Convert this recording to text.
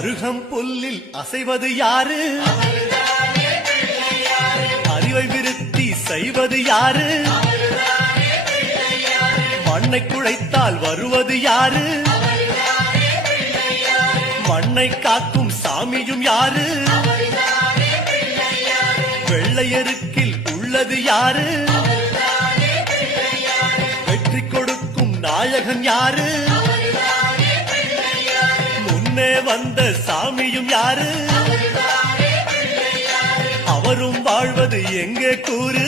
அருகம் புல்லில் அசைவது யாரு? அறிவை விருத்தி செய்வது யாரு? மண்ணை குழைத்தால் வருவது யாரு? மண்ணை காக்கும் சாமியும் யாரு? வெள்ளையருக்கில் உள்ளது யாரு? வெற்றி கொடுக்கும் நாயகன் யாரு? முன்னே வந்த சாமியும் யாரு? அவரும் வாழ்வது எங்கே கூறு?